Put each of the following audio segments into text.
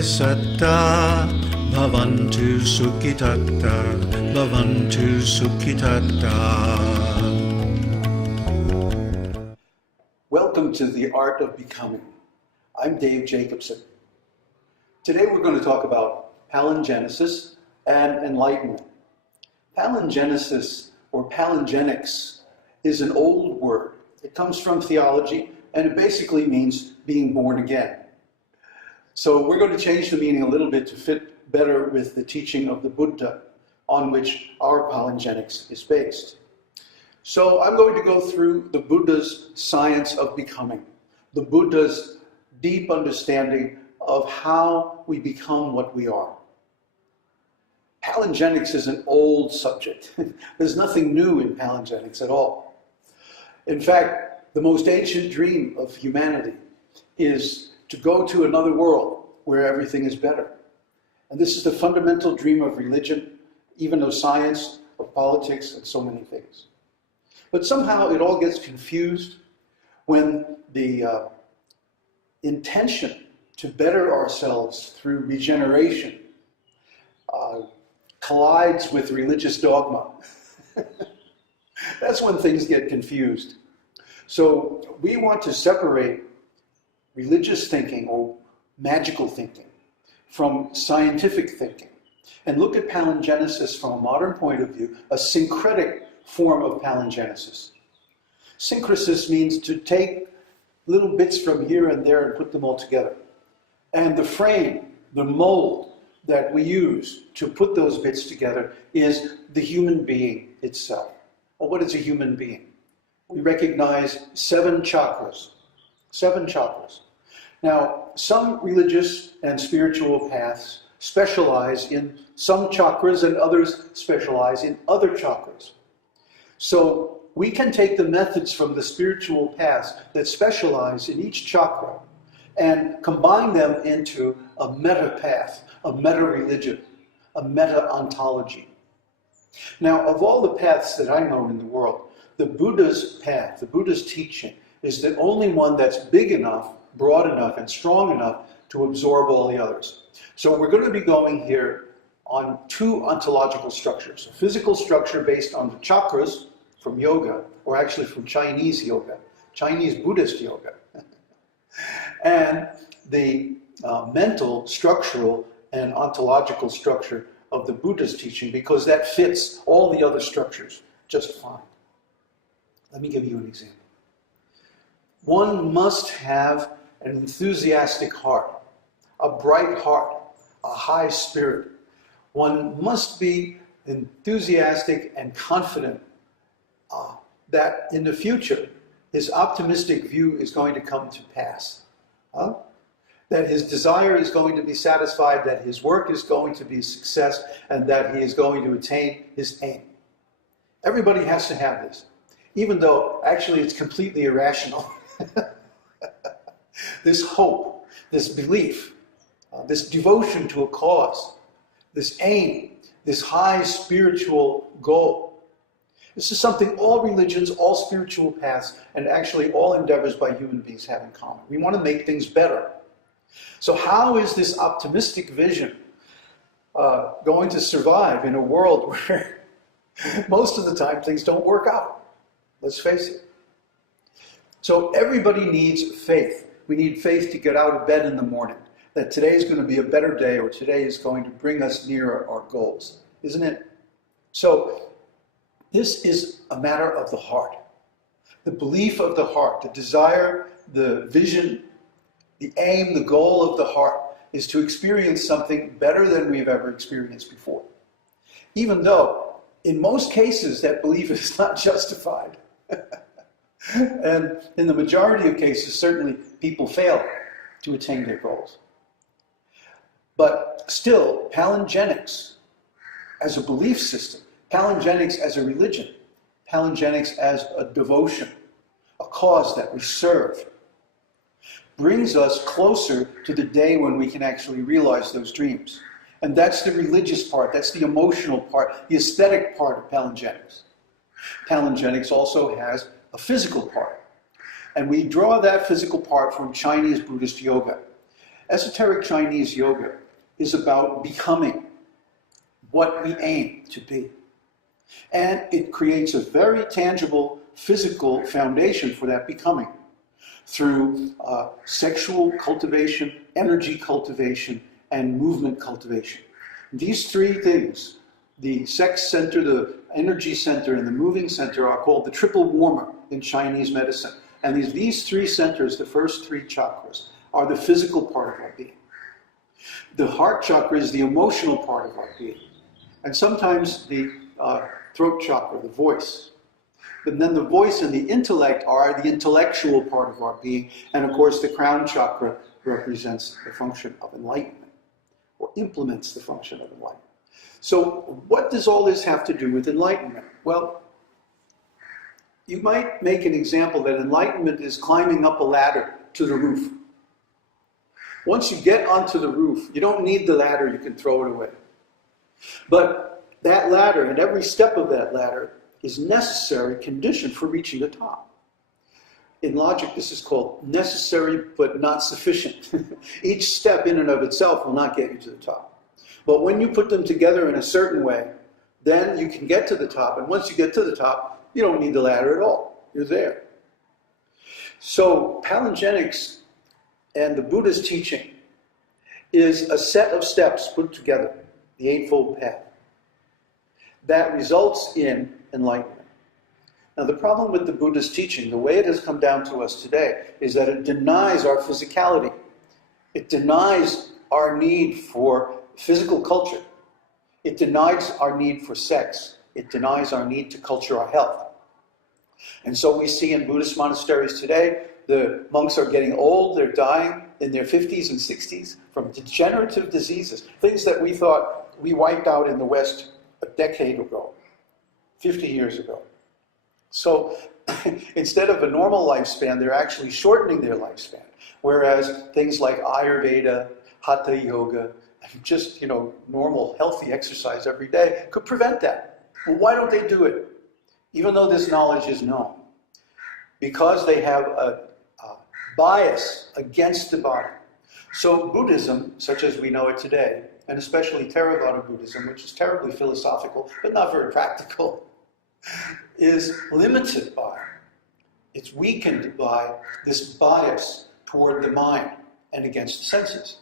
Satta Bhavantu Sukhitatta Bhavantu Sukhitatta. Welcome to The Art of Becoming. I'm Dave Jacobson. Today we're going to talk about palingenesis and enlightenment. Palingenesis or palingenics is an old word. It comes from theology and it basically means being born again. So we're going to change the meaning a little bit to fit better with the teaching of the Buddha on which our palingenics is based. So I'm going to go through the Buddha's science of becoming, the Buddha's deep understanding of how we become what we are. Palingenics is an old subject. There's nothing new in palingenics at all. In fact, the most ancient dream of humanity is to go to another world where everything is better. And this is the fundamental dream of religion, even of science, of politics, and so many things. But somehow it all gets confused when the intention to better ourselves through regeneration collides with religious dogma. That's when things get confused. So we want to separate religious thinking or magical thinking from scientific thinking and look at palingenesis from a modern point of view, a syncretic form of palingenesis. Syncresis means to take little bits from here and there and put them all together. And the frame, the mold that we use to put those bits together is the human being itself. Well, what is a human being? We recognize 7 chakras. 7 chakras. Now, some religious and spiritual paths specialize in some chakras and others specialize in other chakras. So we can take the methods from the spiritual paths that specialize in each chakra and combine them into a meta path, a meta religion, a meta ontology. Now, of all the paths that I know in the world, the Buddha's path, the Buddha's teaching, is the only one that's big enough, broad enough, and strong enough to absorb all the others. So we're going to be going here on 2 ontological structures. A physical structure based on the chakras from yoga, or actually from Chinese yoga, Chinese Buddhist yoga, and the mental, structural, and ontological structure of the Buddha's teaching, because that fits all the other structures just fine. Let me give you an example. One must have an enthusiastic heart, a bright heart, a high spirit. One must be enthusiastic and confident that in the future his optimistic view is going to come to pass. That his desire is going to be satisfied, that his work is going to be a success, and that he is going to attain his aim. Everybody has to have this, even though actually it's completely irrational. This hope, this belief, this devotion to a cause, this aim, this high spiritual goal. This is something all religions, all spiritual paths, and actually all endeavors by human beings have in common. We want to make things better. So how is this optimistic vision going to survive in a world where most of the time things don't work out? Let's face it. So everybody needs faith. We need faith to get out of bed in the morning, that today is going to be a better day, or today is going to bring us nearer our goals, isn't it? So this is a matter of the heart. The belief of the heart, the desire, the vision, the aim, the goal of the heart is to experience something better than we've ever experienced before. Even though, in most cases, that belief is not justified. And in the majority of cases, certainly, people fail to attain their goals. But still, palingenics as a belief system, palingenics as a religion, palingenics as a devotion, a cause that we serve, brings us closer to the day when we can actually realize those dreams. And that's the religious part, that's the emotional part, the aesthetic part of palingenics. Palingenics also has a physical part. And we draw that physical part from Chinese Buddhist yoga. Esoteric Chinese yoga is about becoming what we aim to be. And it creates a very tangible physical foundation for that becoming through sexual cultivation, energy cultivation, and movement cultivation. These three things, the sex center, the energy center, and the moving center, are called the triple warmer in Chinese medicine. And these three centers, the first three chakras, are the physical part of our being. The heart chakra is the emotional part of our being. And sometimes the throat chakra, the voice. And then the voice and the intellect are the intellectual part of our being. And of course, the crown chakra represents the function of enlightenment, or implements the function of enlightenment. So what does all this have to do with enlightenment? Well, you might make an example that enlightenment is climbing up a ladder to the roof. Once you get onto the roof, you don't need the ladder, you can throw it away. But that ladder, and every step of that ladder, is necessary condition for reaching the top. In logic, this is called necessary but not sufficient. Each step in and of itself will not get you to the top. But when you put them together in a certain way, then you can get to the top. And once you get to the top, you don't need the ladder at all. You're there. So Palingenics and the Buddha's teaching is a set of steps put together, the Eightfold Path, that results in enlightenment. Now, the problem with the Buddha's teaching, the way it has come down to us today, is that it denies our physicality. It denies our need for physical culture. It denies our need for sex. It denies our need to culture our health. And so we see in Buddhist monasteries today, the monks are getting old, they're dying in their 50s and 60s from degenerative diseases, things that we thought we wiped out in the West a decade ago, 50 years ago. So instead of a normal lifespan, they're actually shortening their lifespan. Whereas things like Ayurveda, Hatha Yoga, just normal healthy exercise every day could prevent that. Well, why don't they do it? Even though this knowledge is known. Because they have a bias against the body. So Buddhism, such as we know it today, and especially Theravada Buddhism, which is terribly philosophical, but not very practical, is limited by, it's weakened by this bias toward the mind and against the senses.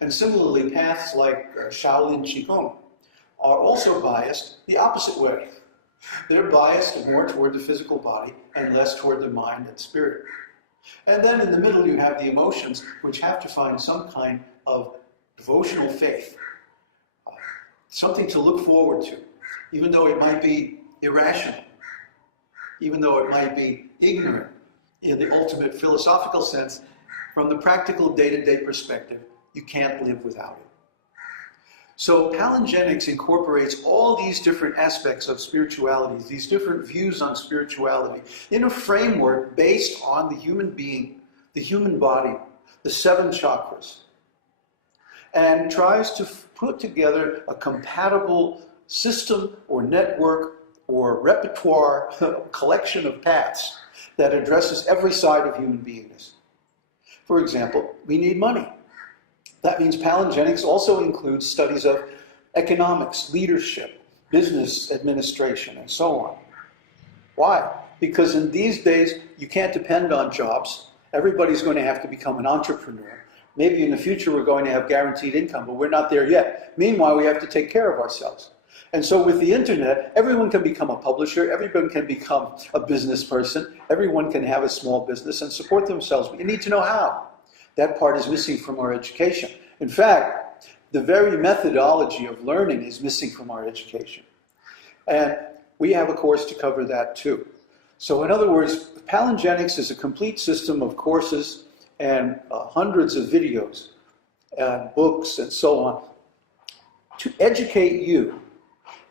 And similarly, paths like Shaolin Qigong are also biased the opposite way. They're biased more toward the physical body and less toward the mind and spirit. And then in the middle you have the emotions, which have to find some kind of devotional faith, something to look forward to, even though it might be irrational, even though it might be ignorant in the ultimate philosophical sense. From the practical day-to-day perspective, you can't live without it. So Palingenics incorporates all these different aspects of spirituality, these different views on spirituality, in a framework based on the human being, the human body, the 7 chakras, and tries to put together a compatible system or network or repertoire, collection of paths that addresses every side of human beingness. For example, we need money. That means Palingenics also includes studies of economics, leadership, business administration, and so on. Why? Because in these days, you can't depend on jobs. Everybody's going to have to become an entrepreneur. Maybe in the future we're going to have guaranteed income, but we're not there yet. Meanwhile, we have to take care of ourselves. And so with the internet, everyone can become a publisher, everyone can become a business person, everyone can have a small business and support themselves, but you need to know how. That part is missing from our education. In fact, the very methodology of learning is missing from our education. And we have a course to cover that too. So in other words, Palingenics is a complete system of courses and hundreds of videos and books and so on to educate you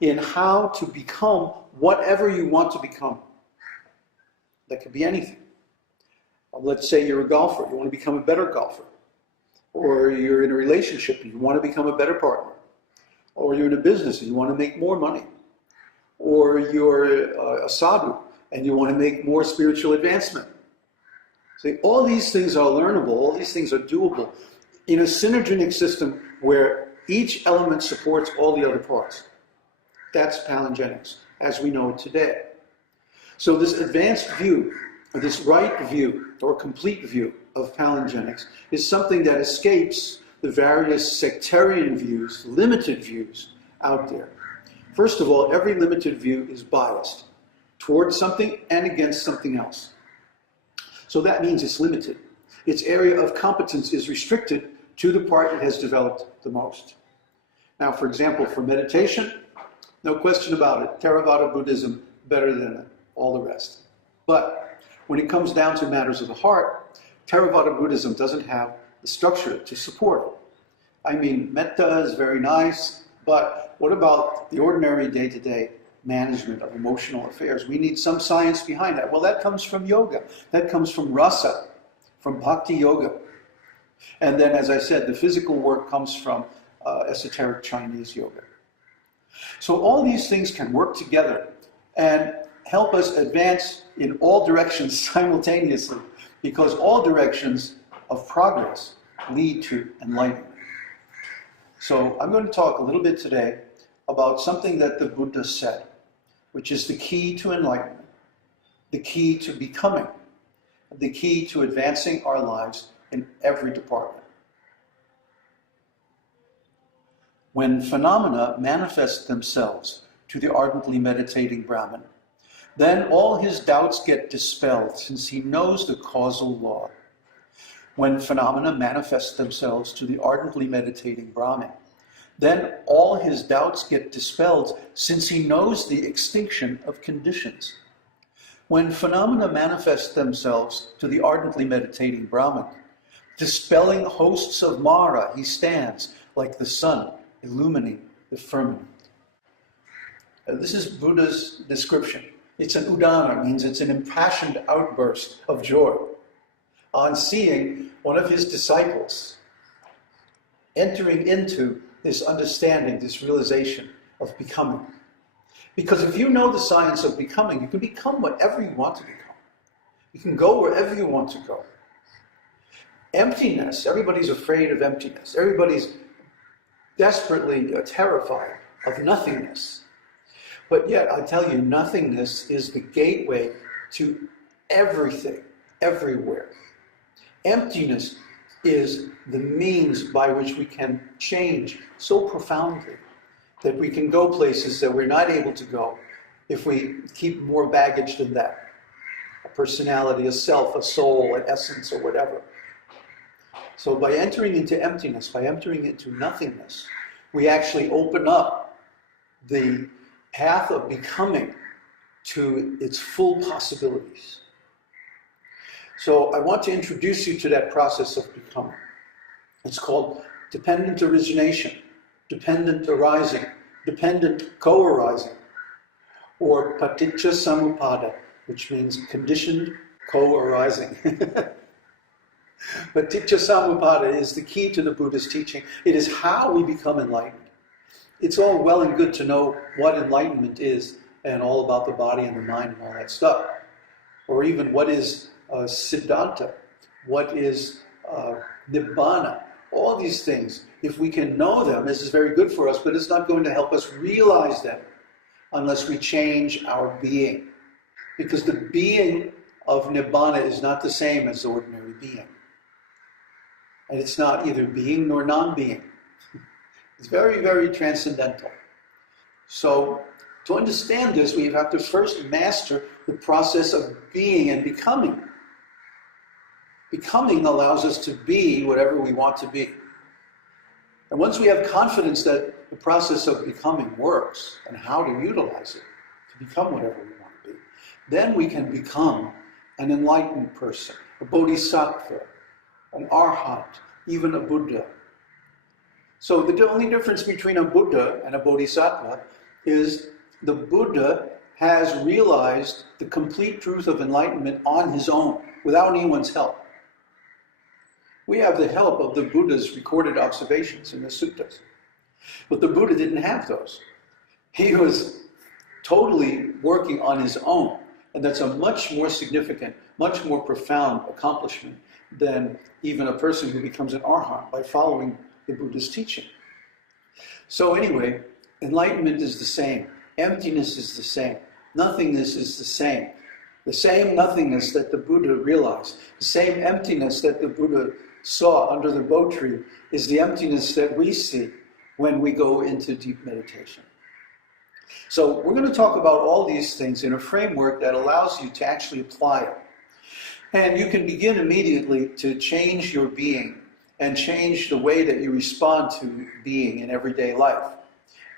in how to become whatever you want to become. That could be anything. Let's say you're a golfer, you want to become a better golfer. Or you're in a relationship and you want to become a better partner. Or you're in a business and you want to make more money. Or you're a sadhu and you want to make more spiritual advancement. See, all these things are learnable, all these things are doable in a synergenic system where each element supports all the other parts. That's Palingenics, as we know it today. So this advanced view, or this right view, or complete view of Palingenics, is something that escapes the various sectarian views, limited views out there. First of all, every limited view is biased towards something and against something else. So that means it's limited. Its area of competence is restricted to the part it has developed the most. Now, for example, for meditation, no question about it, Theravada Buddhism better than all the rest. But when it comes down to matters of the heart, Theravada Buddhism doesn't have the structure to support it. I mean, metta is very nice, but what about the ordinary day-to-day management of emotional affairs? We need some science behind that. Well, that comes from yoga. That comes from rasa, from bhakti yoga. And then, as I said, the physical work comes from esoteric Chinese yoga. So all these things can work together and help us advance in all directions simultaneously, because all directions of progress lead to enlightenment. So I'm going to talk a little bit today about something that the Buddha said, which is the key to enlightenment, the key to becoming, the key to advancing our lives in every department. When phenomena manifest themselves to the ardently meditating Brahmin, then all his doubts get dispelled, since he knows the causal law. When phenomena manifest themselves to the ardently meditating Brahmin, then all his doubts get dispelled, since he knows the extinction of conditions. When phenomena manifest themselves to the ardently meditating Brahmin, dispelling hosts of Mara, he stands like the sun illumining the firmament. This is Buddha's description. It's an udana, means it's an impassioned outburst of joy on seeing one of his disciples entering into this understanding, this realization of becoming. Because if you know the science of becoming, you can become whatever you want to become. You can go wherever you want to go. Emptiness, everybody's afraid of emptiness. Everybody's desperately terrified of nothingness. But yet, I tell you, nothingness is the gateway to everything, everywhere. Emptiness is the means by which we can change so profoundly that we can go places that we're not able to go if we keep more baggage than that. A personality, a self, a soul, an essence, or whatever. So by entering into emptiness, by entering into nothingness, we actually open up the path of becoming to its full possibilities. So I want to introduce you to that process of becoming. It's called dependent origination, dependent arising, dependent co-arising, or paticca samuppada, which means conditioned co-arising. Paticca samuppada is the key to the Buddha's teaching. It is how we become enlightened. It's all well and good to know what enlightenment is and all about the body and the mind and all that stuff. Or even what is siddhanta, what is nibbana, all these things. If we can know them, this is very good for us, but it's not going to help us realize them unless we change our being. Because the being of nibbana is not the same as the ordinary being. And it's not either being nor non-being. It's very, very transcendental. So, to understand this, we have to first master the process of being and becoming. Becoming allows us to be whatever we want to be. And once we have confidence that the process of becoming works and how to utilize it to become whatever we want to be, then we can become an enlightened person, a bodhisattva, an arhat, even a Buddha. So the only difference between a Buddha and a bodhisattva is the Buddha has realized the complete truth of enlightenment on his own, without anyone's help. We have the help of the Buddha's recorded observations in the suttas. But the Buddha didn't have those. He was totally working on his own. And that's a much more significant, much more profound accomplishment than even a person who becomes an arhat by following the Buddha's teaching. So anyway, enlightenment is the same. Emptiness is the same. Nothingness is the same. The same nothingness that the Buddha realized, the same emptiness that the Buddha saw under the bo tree is the emptiness that we see when we go into deep meditation. So we're going to talk about all these things in a framework that allows you to actually apply it. And you can begin immediately to change your being and change the way that you respond to being in everyday life.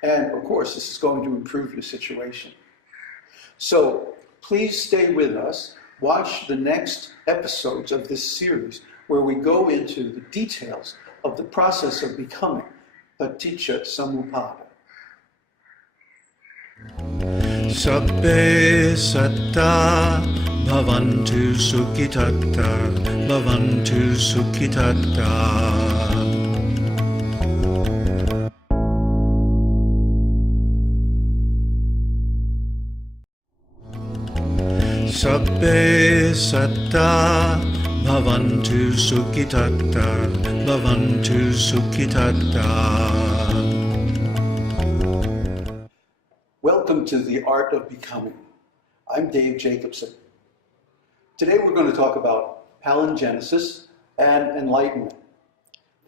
And of course, this is going to improve your situation. So please stay with us. Watch the next episodes of this series where we go into the details of the process of becoming paticca samuppada. Sabbe satta bhavantu sukhitatta bhavantu sukhitatta. Sabbe satta bhavantu sukhitatta bhavantu sukhitatta. Welcome to the Art of Becoming. I'm Dave Jacobson. Today we're going to talk about palingenesis and enlightenment.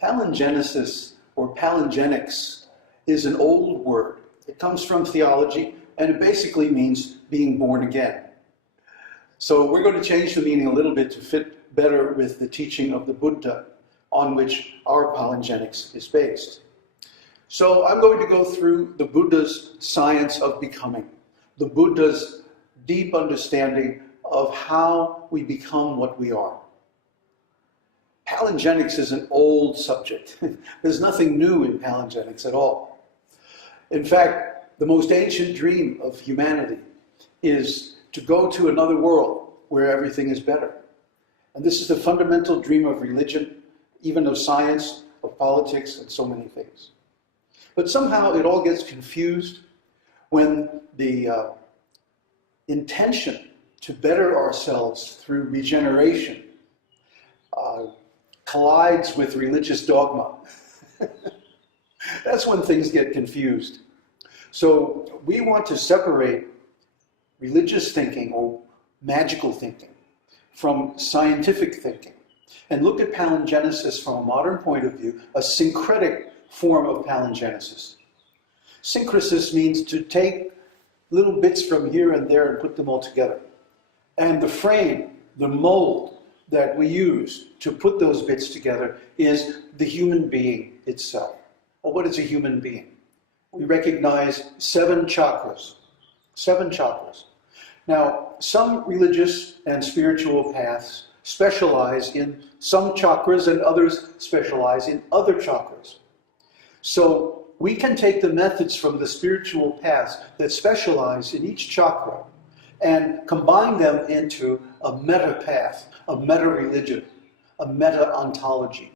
Palingenesis or palingenics is an old word. It comes from theology and it basically means being born again. So we're going to change the meaning a little bit to fit better with the teaching of the Buddha on which our palingenics is based. So I'm going to go through the Buddha's science of becoming, the Buddha's deep understanding of how we become what we are. Palingenics is an old subject. There's nothing new in palingenics at all. In fact, the most ancient dream of humanity is to go to another world where everything is better. And this is the fundamental dream of religion, even of science, of politics, and so many things. But somehow it all gets confused when the intention to better ourselves through regeneration collides with religious dogma. That's when things get confused. So we want to separate religious thinking or magical thinking from scientific thinking and look at palingenesis from a modern point of view, a syncretic form of palingenesis. Syncresis means to take little bits from here and there and put them all together. And the frame, the mold that we use to put those bits together is the human being itself. Well, what is a human being? We recognize 7 chakras. 7 chakras. Now, some religious and spiritual paths specialize in some chakras and others specialize in other chakras. So we can take the methods from the spiritual paths that specialize in each chakra and combine them into a meta path, a meta religion, a meta ontology.